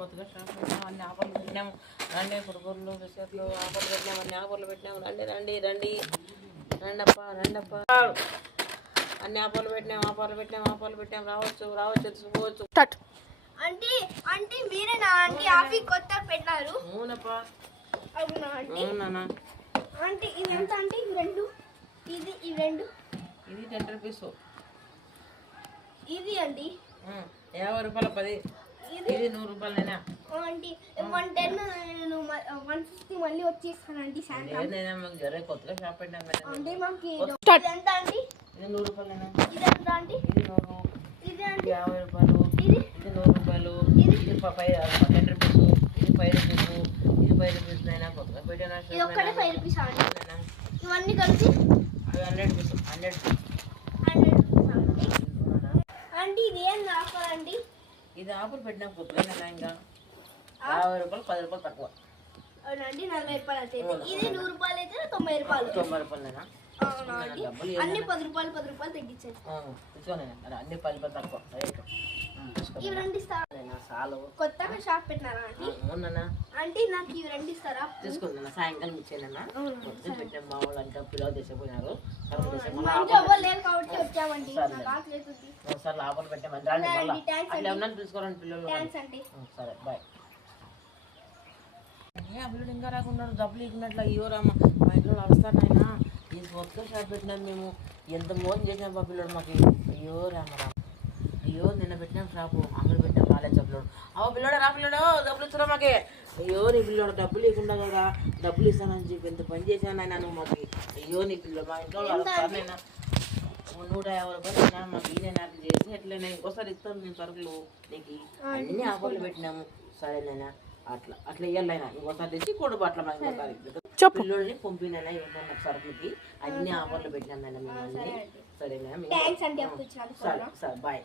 కొత్తగా షాప్ పెట్టాము, అన్ని ఆఫర్లు పెట్టినాము. రండి కురుకుర్లు బిస్కెట్లు ఆఫర్లు పెట్టినాము, అన్ని ఆఫర్లు పెట్టినాము. రండి రండి రండి రండప్ప రండప్ప. అన్ని ఆఫర్లు పెట్టాము. రావచ్చు తీసుకోవచ్చు. అంటే అంటే మీరేనా ఆంటీ ఆఫీ కొత్త పెట్టారు? అవునప్పా. అవునా ఆంటీ? అవునా ఆంటీ ఇది ఎంత ఆంటీ? ఇవి రెండు ఇవి రెండు ఇది 10 రూపీస్. ఇది అండి 50 రూపాయలు 10. ఇది 100 రూపాయలైనా ఆంటీ 110 150 మళ్ళీ వచ్చేస్తాను ఆంటీ సాయంత్రం. జరే కొత్తగా షాప్ పెట్టాం అంటే మాకు ఎంత ఆంటీ? ఇది 100 రూపాయలైనా. ఇది ఎంత ఆంటీ? ఇది 100. ఇది ఆంటీ 50 రూపాయలు. ఇది 100 రూపాయలు. ఇది 10 రూపీస్. ఇది 5 రూపీస్. ఇది 5 రూపీస్ అయినా కొత్తగా పెట్టాను. ఇది ఒక్కటే 5 రూపీస్ ఆంటీ. ఇవన్నీ కలిసి అవి 100 రూపీస్. 100 ఆంటీ ఇది ఏం ఆఫర్ అండి? ఇది ఆఫర్ పెట్టినాం కొత్తగా ఇంకా 50 రూపాయలు 10 రూపాయలు తక్కువ. అవునండి 40 రూపాయలు అయితే. ఇది 100 రూపాయలు అయితే 90 రూపాయలు. 90 రూపాయలైనా. అవునా అండి? అన్ని 10 రూపాయలు తగ్గించారు. తెచ్చుకోండి అన్ని 10 రూపాయలు తక్కువ. ఇవి రెండు ఇస్తారా? కొత్తగా షాప్ పెట్టినారా ఆంటీ? అవునన్నా. ఆంటీ నాకు ఇవి రెండు ఇస్తారా? తీసుకుంటున్నా సాయంకాలం ఇచ్చేదన్నా. పొద్దున పెట్టిన మా వాళ్ళు అంతా పిల్లలు తెచ్చిపోయినారు. లేదు కాబట్టి వచ్చామండి. ఒకసారి ఆఫర్ పెట్టామండి. అట్లా ఏమన్నా తీసుకోరండి పిల్లలు. సరే బాయ్. పిల్లలు ఇంకా రాకున్నారు, డబ్బులు ఇచ్చినట్లు అయ్యో రామ మా ఇంట్లో అడుస్తాను ఆయన. ఈ కొత్త షాప్ పెట్టినాం మేము, ఎంత మోసం చేసినాం మా పిల్లడు మాకు. అయ్యో రామరామ. అయ్యో నిన్న పెట్టినాం షాపు, అంగడి పెట్టాం రాలేదు పిల్లడు. పిల్లడు రా పిల్లడు డబ్బులు ఇస్తున్నా మాకే. అయ్యో నీ పిల్లడు డబ్బులు ఇవ్వకుండా కదా డబ్బులు ఇస్తానని చెప్పి ఎంత పని చేశాను ఆయన నువ్వు మాకు. అయ్యో నీ పిల్లడు మా ఇంట్లో అడుస్తాను నేను 150 రూపాయలు మాకు ఈయన నాకు చేసి ఎట్లయినా ఇంకోసారి ఇస్తాను నేను సరుకులు నీకు. అన్ని ఆఫర్లు పెట్టినాము. సరేనైనా అట్లా ఇవ్వాలైనా ఇంకోసారి తెచ్చి కొడుకు అట్లా మాకు ఇంకోసారి పిల్లల్ని పంపినైనా ఇవ్వకుండా సరుకులకి అన్ని ఆఫర్లు పెట్టినాం మేము అన్ని. సరేనా? సరే బాయ్.